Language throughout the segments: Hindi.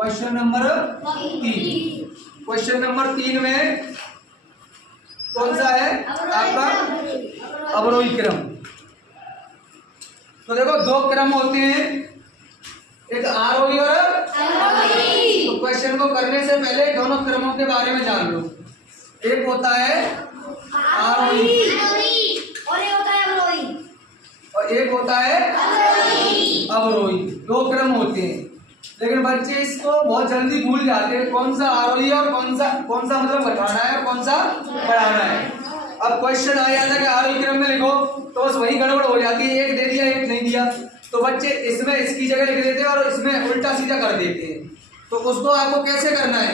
Question number 3। क्वेश्चन नंबर 3 में कौन सा है आपका अवरोही क्रम। तो देखो दो क्रम होते हैं, एक आरोही और अवरोही। तो क्वेश्चन को करने से पहले दोनों क्रमों के बारे में जान लो। एक होता है आरोही और एक होता है अवरोही। दो क्रम होते हैं, लेकिन बच्चे इसको बहुत जल्दी भूल जाते हैं, कौन सा आरोही और कौन सा मतलब घटाना है और कौन सा बढ़ाना है। अब क्वेश्चन आ जाता है कि आरोही क्रम में लिखो, तो बस वही गड़बड़ हो जाती है, एक दे दिया एक नहीं दिया, तो बच्चे इसमें इसकी जगह लिख देते हैं और इसमें उल्टा सीधा कर देते हैं। तो उसको आपको कैसे करना है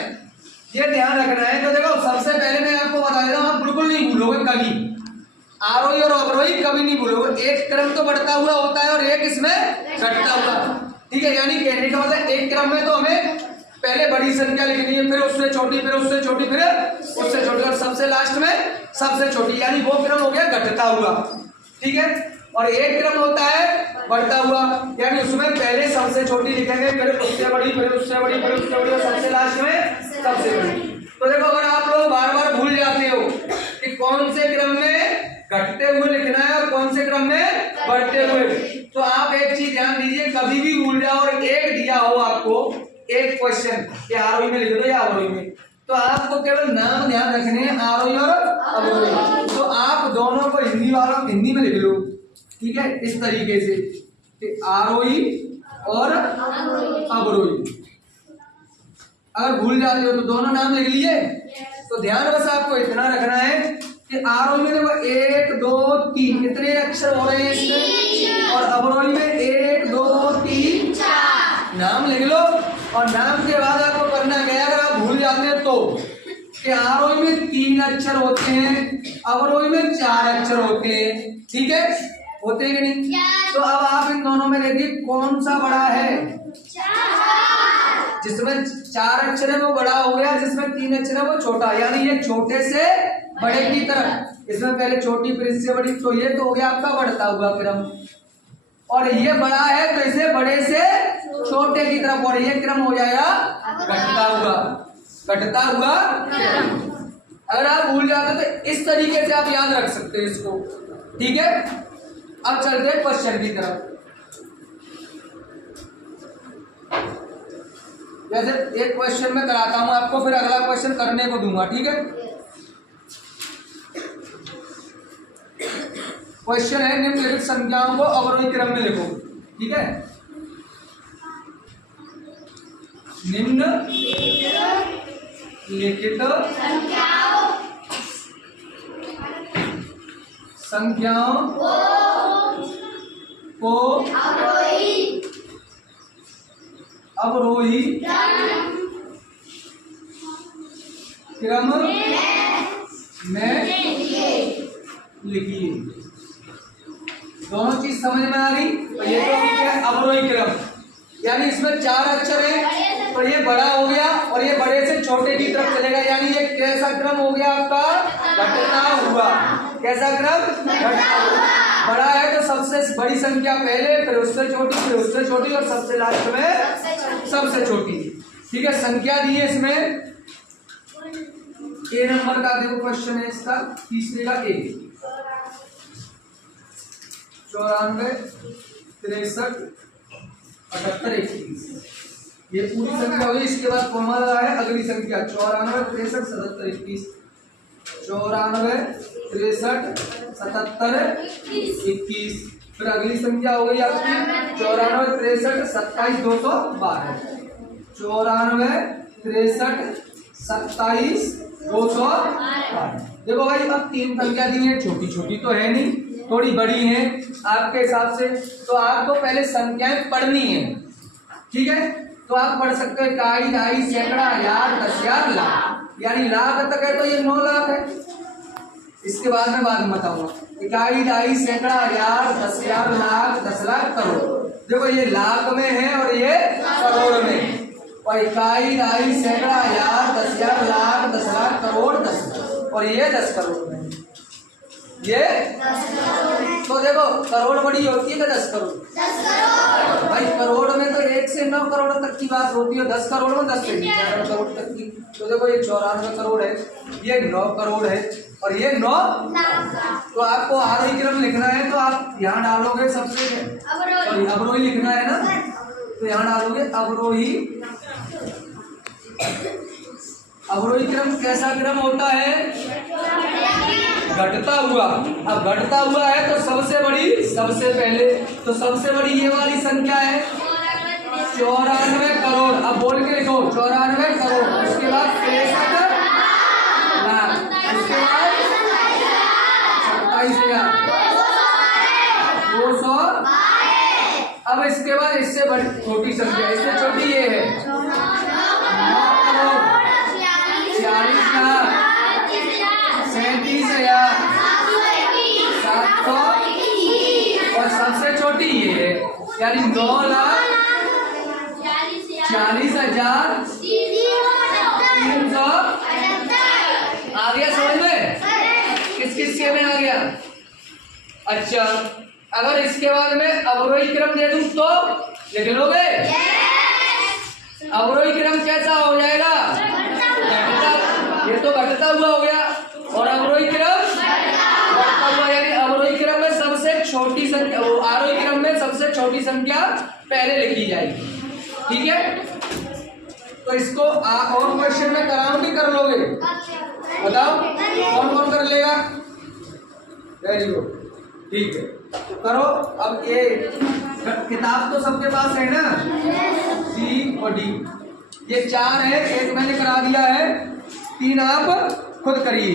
ये ध्यान रखना है। तो देखो सबसे पहले मैं आपको बता देता हूँ, आप बिल्कुल नहीं भूलोगे कभी, आरोही और अवरोही कभी नहीं भूलोगे। एक क्रम तो बढ़ता हुआ होता है और एक इसमें घटता हुआ, ठीक है। यानी कहने का मतलब एक क्रम में तो हमें पहले बड़ी संख्या लिखनी है, फिर उससे छोटी, फिर उससे छोटी, फिर उससे छोटी और सबसे लास्ट में सबसे छोटी, यानी वो क्रम हो गया घटता हुआ, ठीक है। और एक क्रम होता है बढ़ता हुआ, यानी उसमें पहले सबसे छोटी लिखेंगे, फिर उससे बड़ी, फिर उससे बड़ी, फिर उससे बड़ी और सबसे लास्ट में सबसे बड़ी। तो देखो अगर आप लोग बार बार भूल जाते हो कि कौन से क्रम में घटते हुए लिखना है और कौन से क्रम में बढ़ते हुए, तो आप एक चीज ध्यान दीजिए, कभी भी भूल जाओ और एक दिया हो आपको एक क्वेश्चन कि आरोही में लिख दो या अवरोही में, तो आपको केवल नाम ध्यान रखने हैं आरोही और अवरोही। तो आप दोनों को हिंदी वालों हिंदी में लिख लो, ठीक है, इस तरीके से कि आरोही और अवरोही। अगर भूल जाते हो तो दोनों नाम लिख लिए। तो ध्यान बस आपको इतना रखना है कि आरोही में देखो 1 2 3 कितने अक्षर हो रहे हैं इसमें, और अवरोही में 1 2 3 4 नाम लिख लो। और नाम के बाद आपको करना क्या है, अगर आप भूल जाते हैं तो कि आरोही में 3 अक्षर होते हैं, अवरोही में 4 अक्षर होते हैं, ठीक है, होते हैं कि नहीं। तो अब आप इन दोनों में देखिए कौन सा बड़ा है, जिसमें 4 अक्षर है वो बड़ा हो गया, जिसमें 3 अक्षर है वो छोटा, यानी ये छोटे से बड़े की तरफ, इसमें पहले छोटी फिर इससे बड़ी, तो ये तो हो गया आपका बढ़ता हुआ क्रम। और ये बड़ा है तो इसे बड़े से छोटे की तरफ, और ये क्रम हो जाएगा घटता हुआ अगर आप भूल जाते तो इस तरीके से आप याद रख सकते हैं इसको, ठीक है। अब चलते हैं क्वेश्चन की तरफ। जैसे एक क्वेश्चन में कराता हूं आपको, फिर अगला क्वेश्चन करने को दूंगा, ठीक है। क्वेश्चन है निम्नलिखित संख्याओं को अवरोही क्रम में लिखो, ठीक है। निम्नलिखित संख्याओं को अवरोही क्रम में लिखिए। दोनों चीज समझ में आ रही। तो ये तो क्या है अवरोही क्रम, यानी इसमें 4 अक्षर है, तो ये बड़ा हो गया और ये बड़े से छोटे की तरफ चलेगा, यानी ये कैसा क्रम हो गया आपका घटता हुआ। कैसा क्रम घटता हुआ। बड़ा है तो सबसे बड़ी संख्या पहले, फिर उससे छोटी, फिर उससे छोटी और सबसे लास्ट में सबसे छोटी, ठीक है। संख्या दी है इसमें, ए नंबर का देखो क्वेश्चन है इसका, तीसरे का ए, 94 63 78 21, ये पूरी संख्या हुई। इसके बाद कॉमा लगा है अगली संख्या 94 63 77 21, 94 63 77 21, फिर अगली संख्या हो गई आपकी 94 63 27 212, 94 63 27 212। देखो भाई अब 3 संख्या दी है, छोटी छोटी तो है नहीं, थोड़ी बड़ी है आपके हिसाब से, तो आपको पहले संख्याएं पढ़नी है, ठीक है। तो आप पढ़ सकते हो इकाई, दहाई, सैकड़ा, हजार, 10,000, लाख, यानी लाख तक है तो ये 9 लाख है। इसके बाद में बताऊंगा इकाई, दहाई, सैकड़ा, हजार, 10,000, लाख, 10 लाख, करोड़। देखो ये लाख में है और ये करोड़ में, और इकाई, दहाई, सैकड़ा, हजार, 10,000, लाख, 10 लाख, करोड़, 10 और ये 10 करोड़ में, ये 10 करोड़ में। तो देखो करोड़ बड़ी होती है कि 10 करोड़? 10 करोड़। भाई करोड़ में तो 1 से 9 करोड़ तक की बात होती है, 10 करोड़ में 10 से 11 करोड़ तक की। तो देखो ये 94 करोड़ है, ये 9 करोड़ है और ये 9 लाख। तो आपको आरोही क्रम लिखना है तो आप यहाँ डालोगे सबसे अवरोही लिखना है ना, तो यहाँ डालोगे अवरोही। अवरोही क्रम कैसा क्रम होता है? घटता हुआ। अब घटता हुआ है तो सबसे बड़ी सबसे पहले, तो सबसे बड़ी ये वाली संख्या है 94 करोड़। अब बोल के लिखो 94 करोड़, उसके बाद 63 लाख, उसके बाद 27,000 200। अब इसके बाद इससे बड़ी छोटी संख्या, इससे छोटी ये है 9 करोड़ 46 लाख 37,000 700 और सबसे छोटी ये है यानी 9,40,300। आ गया समझ में? किस किस के में आ गया? अच्छा अगर इसके बाद में अवरोही क्रम दे दूं तो लिख लोगे? अवरोही क्रम कैसा हो जाएगा? ये तो घटता हुआ हो गया और अवरोही क्रम बढ़ता हुआ, यानी अवरोही क्रम में सबसे छोटी संख्या, आरोही क्रम में सबसे छोटी संख्या पहले लिखी जाएगी। ठीक है, तो इसको और क्वेश्चन में कराओ कि कर लोगे? बताओ कौन कौन कर लेगा? वेरी गुड, ठीक है तो करो। अब ये किताब तो सबके पास है ना, सी और डी, ये 4 है, एक मैंने करा दिया है, 3 आप खुद करिए।